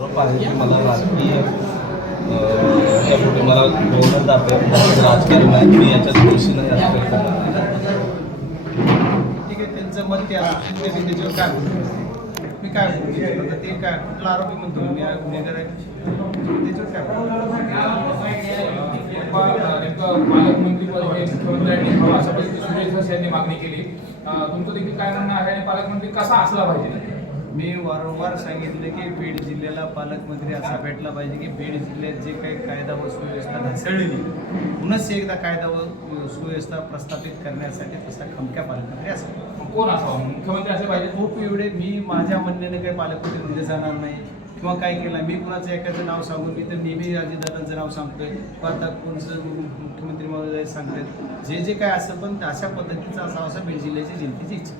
मला राजकीय मला जातं राजकारण मी ठीक आहे त्यांचं मत ते त्याच्यावर काय मी काय ते काय कुठला आरोपी म्हणतो? मी हा गुन्हेगार आहे त्याच्यावर काय मुख्यमंत्र्यांनी सुरेश यांनी मागणी केली. तुमचं देखील काय म्हणणं आहे? आणि पालकमंत्री कसा असला पाहिजे? मी वारंवार सांगितलं की बीड जिल्ह्याला पालकमंत्री असा भेटला पाहिजे की बीड जिल्ह्यात जे काही कायदा व सुव्यवस्था ढासळलेली पुनश्च एकदा कायदा व सुव्यवस्था प्रस्थापित करण्यासाठी तसा खमक्या पालकमंत्री मग कोण असावं? मुख्यमंत्री असले पाहिजे. खूप एवढे मी माझ्या म्हणण्याने काही पालकमंत्री दिले जाणार नाही. किंवा काय केलं मी कुणाचं एकाचं नाव सांगून मी तर नेहमी अजितदादांचं नाव सांगतोय. किंवा आता कोणचं मुख्यमंत्री महोदय सांगतात. जे जे काय असेल पण अशा पद्धतीचा असावा असं बीड जिल्ह्याची जनतेची इच्छा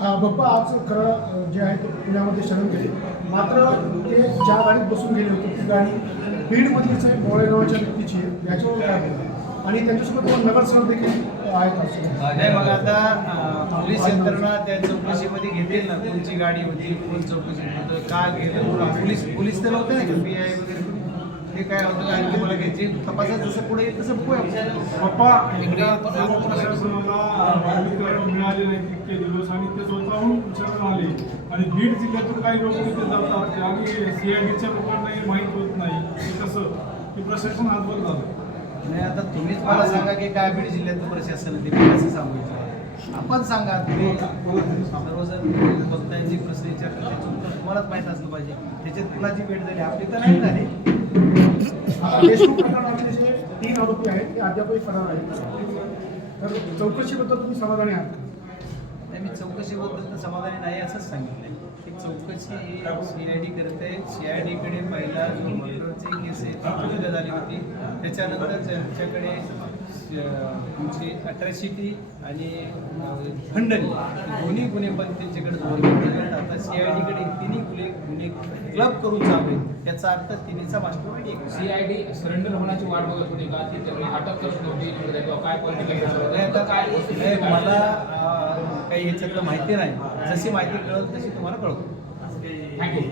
बाप्पा आज खरं जे आहे ते पुण्यामध्ये शरण गेले. मात्र ते ज्या गाडीत बसून गेले होते ती गाडी बीडमधलीच आहे मोळे नावाच्या व्यक्तीची आहे याच्यावर काय आणि त्यांच्यासोबत दोन नगरसेवक देखील आहेत नाही मग आता पोलीस यंत्रणा त्या चौकशीमध्ये घेतील ना कोणची गाडी होती कोण चौकशी होतं का गेलं पोलीस पोलीस तर नव्हते ना का पी आय वगैरे? हे काय घ्यायची? तपासात जसं पुढे येईल तसं बघूया. पप्पा एकदा पोलीस प्रशासनाला वर्गीकरण मिळाले नाही इतके दिवस आणि ते स्वतःहून आले आणि बीड जिल्ह्यातून काही लोक तिथे जातात. आणि सीआयडीच्या लोकांना हे माहीत होत नाही. हे कसं? की प्रशासन हातभर झालं. नाही आता तुम्हीच मला सांगा की काय बीड जिल्ह्यातलं प्रशासन आहे ते? मी कसं सांगू इच्छितो? आपण सांगा तुम्ही सर्वजण बघताय प्रश्न विचारतात त्याचं उत्तर तुम्हालाच माहीत असलं पाहिजे. त्याच्यात कुणाची भेट झाली? आपली तर नाही झाली. जे तीन आरोपी आहेत ते अद्यापही फरार आहेत. तर चौकशीबद्दल तुम्ही समाधानी आहात का? नाही मी चौकशीबद्दल तर समाधानी नाही असंच सांगितलंय. की चौकशी ही सी आय डी करते सी आय डीकडे पहिला जो मर्डरची केस आहे ती झाली होती. त्याच्यानंतर त्यांच्याकडे तुमची अट्रॅसिटी आणि अं, खंडणी दोन्ही गुन्हे पण त्यांच्याकडे तिन्ही गुन्हे क्लब करून चालू आहेत याचा अर्थ तिन्हीचा मास्टर एक. सीआयडी सरेंडर होण्याची वाट बघत होती का? ती त्यांनी अटक करत नव्हती. किंवा काय पॉलिटिकल मला काही ह्याच्यातलं माहिती नाही. जशी माहिती कळत तशी तुम्हाला कळवतो. थँक्यू